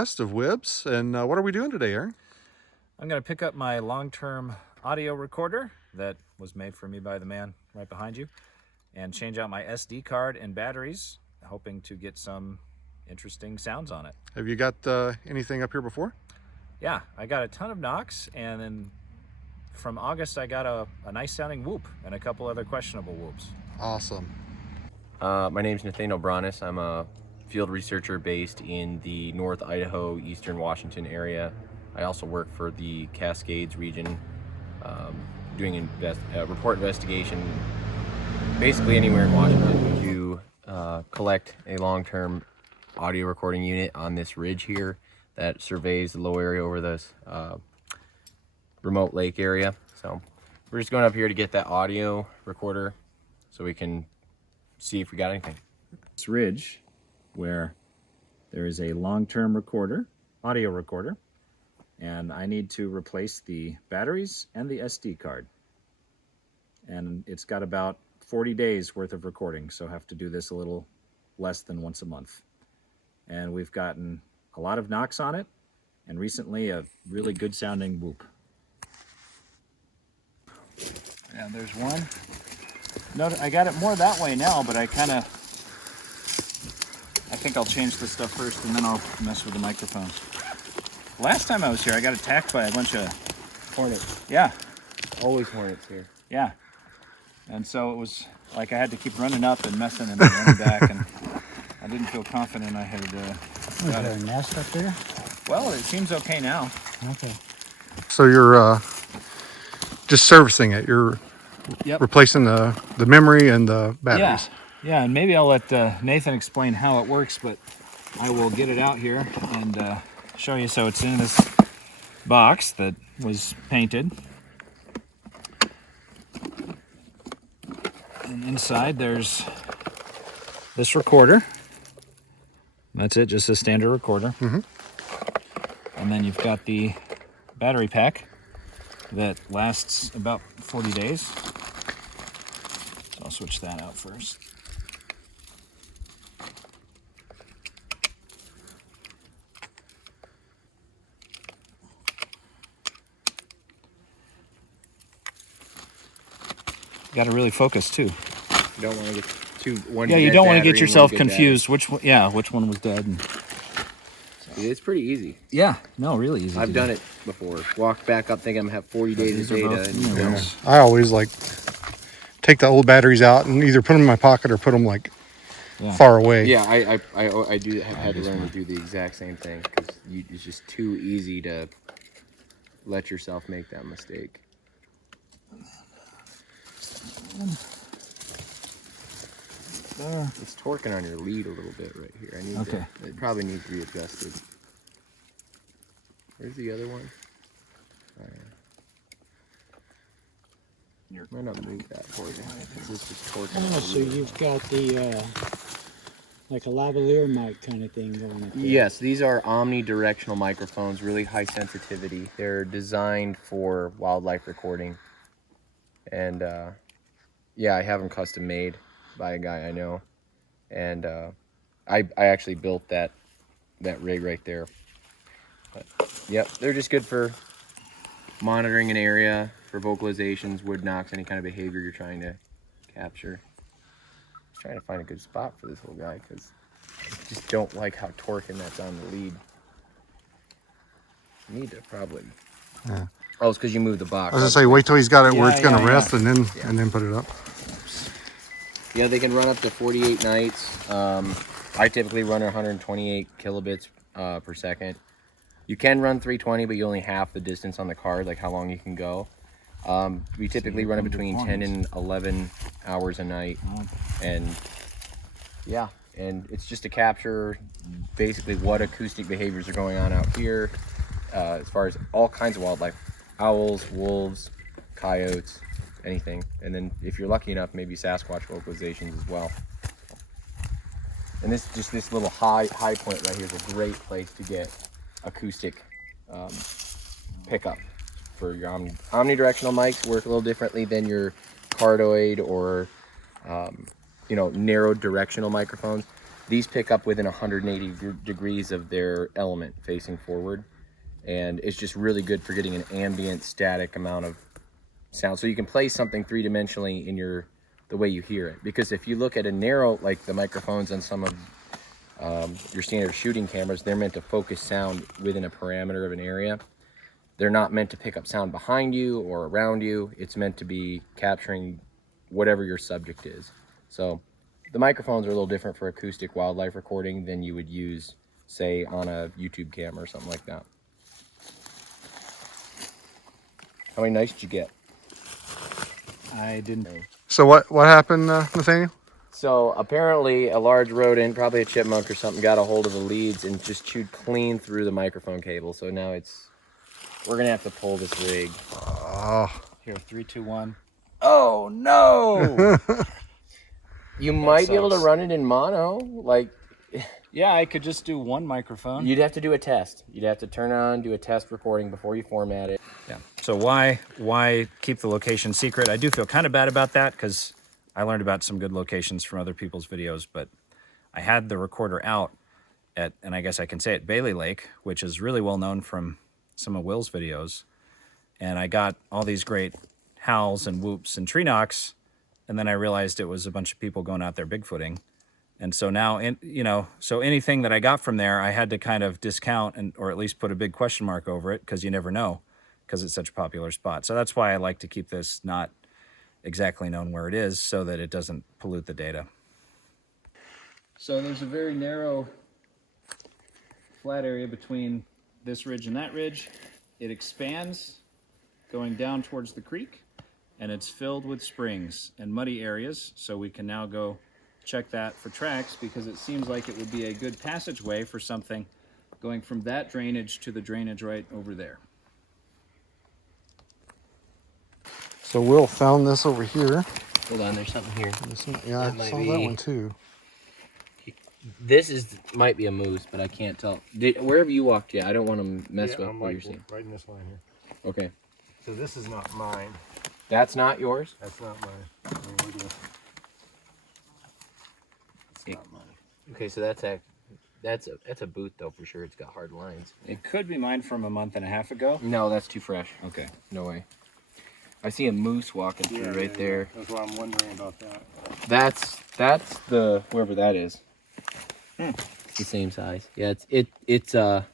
West of WIBS, and what are we doing today, Aaron? I'm going to pick up my long-term audio recorder that was made for me by the man right behind you and change out my SD card and batteries, hoping to get some interesting sounds on it. Have you got anything up here before? Yeah, I got a ton of knocks, and then from August I got a nice sounding whoop and a couple other questionable whoops. Awesome. My name is Nathaniel Bronis. I'm a field researcher based in the North Idaho, Eastern Washington area. I also work for the Cascades region, doing report investigation basically anywhere in Washington to collect a long-term audio recording unit on this ridge here that surveys the low area over this remote lake area. So we're just going up here to get that audio recorder so we can see if we got anything. This ridge where there is a long-term recorder, audio recorder, and I need to replace the batteries and the SD card. And it's got about 40 days worth of recording, so I have to do this a little less than once a month. And we've gotten a lot of knocks on it, and recently a really good sounding whoop. And there's one. No, I got it more that way now, but I think I'll change this stuff first and then I'll mess with the microphones. Last time I was here, I got attacked by a bunch of Hornets. Yeah. Always hornets here. Yeah. And so it was like I had to keep running up and messing and then running back, and I didn't feel confident I had Is there a nest up there? Well, it seems okay now. Okay. So you're just servicing it. You're Yep. replacing the memory and the batteries. Yeah, and maybe I'll let Nathan explain how it works, but I will get it out here and show you. So it's in this box that was painted. And inside there's this recorder. That's it, just a standard recorder. Mm-hmm. And then you've got the battery pack that lasts about 40 days. So I'll switch that out first. Got to really focus too. You don't want to get Yeah, you don't want to get yourself confused. Which one was dead? And... It's pretty easy. Yeah, no, really easy. I've done it before. Walked back up thinking I'm gonna have 40 days of data. And I always like take the old batteries out and either put them in my pocket or put them like far away. yeah, I do have had to learn to do the exact same thing because it's just too easy to let yourself make that mistake. It's torquing on your lead a little bit right here. It probably needs to be adjusted. Where's the other one? Might not move that for you. This is torquing. Oh, so you've got the like a lavalier mic kind of thing going up there. Yes, these are omnidirectional microphones, really high sensitivity. They're designed for wildlife recording. And yeah, I have them custom made by a guy I know. And I actually built that rig right there. But, yep, they're just good for monitoring an area, for vocalizations, wood knocks, any kind of behavior you're trying to capture. Just trying to find a good spot for this little guy because I just don't like how torquing that's on the lead. You need to probably... Yeah. Oh, it's because you moved the box. I was gonna say, wait till he's got it where it's gonna rest, yeah. and then put it up. Yeah, they can run up to 48 nights. I typically run 128 kilobits per second. You can run 320, but you only half the distance on the card, like how long you can go. We typically run it between 10 and 11 hours a night. And yeah, and it's just to capture basically what acoustic behaviors are going on out here as far as all kinds of wildlife. Owls, wolves, coyotes, anything. And then if you're lucky enough, maybe Sasquatch vocalizations as well. And this little high point right here is a great place to get acoustic pickup for your omnidirectional mics. Work a little differently than your cardioid or narrow directional microphones. These pick up within 180 degrees of their element facing forward, and it's just really good for getting an ambient, static amount of sound. So you can play something three-dimensionally in the way you hear it. Because if you look at a narrow, like the microphones on some of your standard shooting cameras, they're meant to focus sound within a parameter of an area. They're not meant to pick up sound behind you or around you. It's meant to be capturing whatever your subject is. So the microphones are a little different for acoustic wildlife recording than you would use, say, on a YouTube camera or something like that. How many nights did you get? I didn't. So what happened, Nathaniel? So apparently a large rodent, probably a chipmunk or something, got a hold of the leads and just chewed clean through the microphone cable. So now we're gonna have to pull this rig. Here, 3, 2, 1. Oh no! You might be able to run it in mono, like. Yeah, I could just do one microphone. You'd have to do a test. You'd have to turn on, do a test recording before you format it. Yeah. So why keep the location secret? I do feel kind of bad about that because I learned about some good locations from other people's videos, but I had the recorder out at, and I guess I can say it, Bailey Lake, which is really well known from some of Will's videos. And I got all these great howls and whoops and tree knocks, and then I realized it was a bunch of people going out there bigfooting. And so now, so anything that I got from there, I had to kind of discount or at least put a big question mark over it because you never know because it's such a popular spot. So that's why I like to keep this not exactly known where it is so that it doesn't pollute the data. So there's a very narrow flat area between this ridge and that ridge. It expands going down towards the creek, and it's filled with springs and muddy areas. So we can now go check that for tracks because it seems like it would be a good passageway for something going from that drainage to the drainage right over there. So Will found this over here. Hold on, there's something here. Yeah, I That might saw be- that one too. This might be a moose, but I can't tell. Wherever you walked, I don't want to mess with what you're seeing. Right in this line here. Okay. So this is not mine. That's not yours? That's not mine. It's not mine. Okay, so that's a boot though for sure. It's got hard lines. It could be mine from a month and a half ago. No, that's too fresh. Okay. No way. I see a moose walking through right there. That's why I'm wondering about that. That's the whoever that is. It's the same size. Yeah, it's a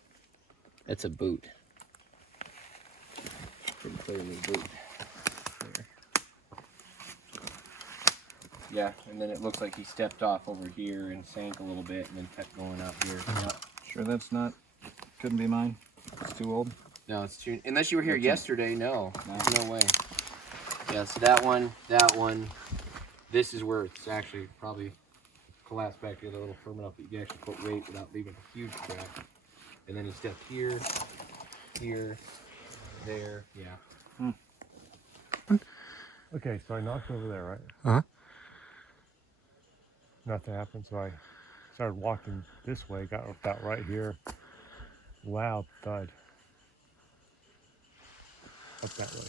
boot. Pretty clearly a boot. There. Yeah, and then it looks like he stepped off over here and sank a little bit and then kept going out here. Sure that's not, couldn't be mine? It's too old? No, it's too. Unless you were here yesterday, no way. Yeah, so that one. This is where it's actually probably collapsed back together a little firm enough that you can actually put weight without leaving a huge crack. And then he stepped here, there. Yeah. Okay, so I knocked over there, right? Uh-huh. Nothing happened, so I started walking this way, got about right here. Loud thud. Up that way.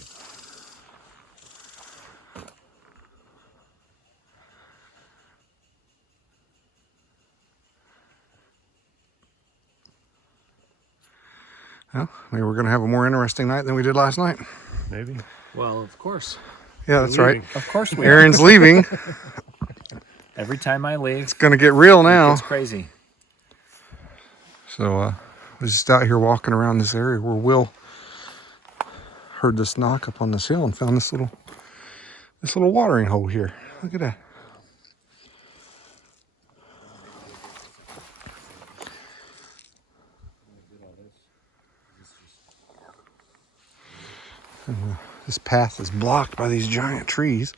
Well, maybe we're going to have a more interesting night than we did last night. Maybe. Well, of course. Yeah, that's right. Of course we Aaron's leaving. Every time I leave, It's going to get real now. it's crazy. So we're just out here walking around this area where Will heard this knock up on this hill and found this little watering hole here. Look at that. And, this path is blocked by these giant trees.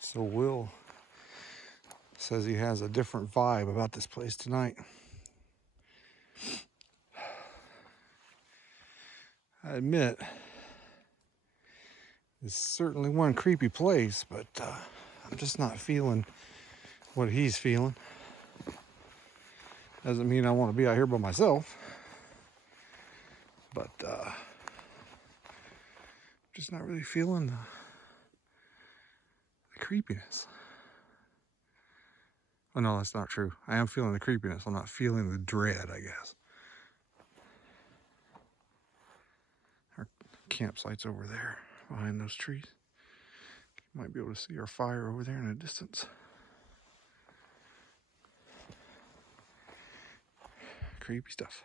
So Will says he has a different vibe about this place tonight. I admit, it's certainly one creepy place, but I'm just not feeling what he's feeling. Doesn't mean I want to be out here by myself, but just not really feeling the creepiness. Oh no, that's not true. I am feeling the creepiness. I'm not feeling the dread, I guess. Our campsite's over there behind those trees. You might be able to see our fire over there in the distance. Creepy stuff.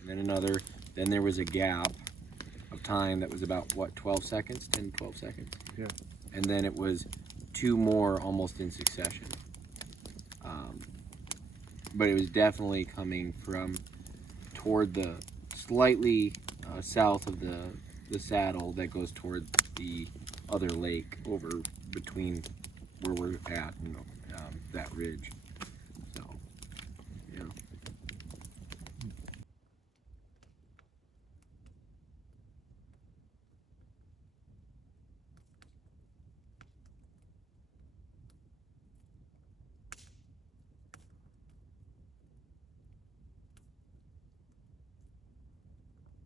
And then another. Then there was a gap of time that was about what, 12 seconds, 10, 12 seconds. Yeah. And then it was 2 more almost in succession. But it was definitely coming from toward the slightly south of the saddle that goes toward the other lake over between where we're at and that ridge.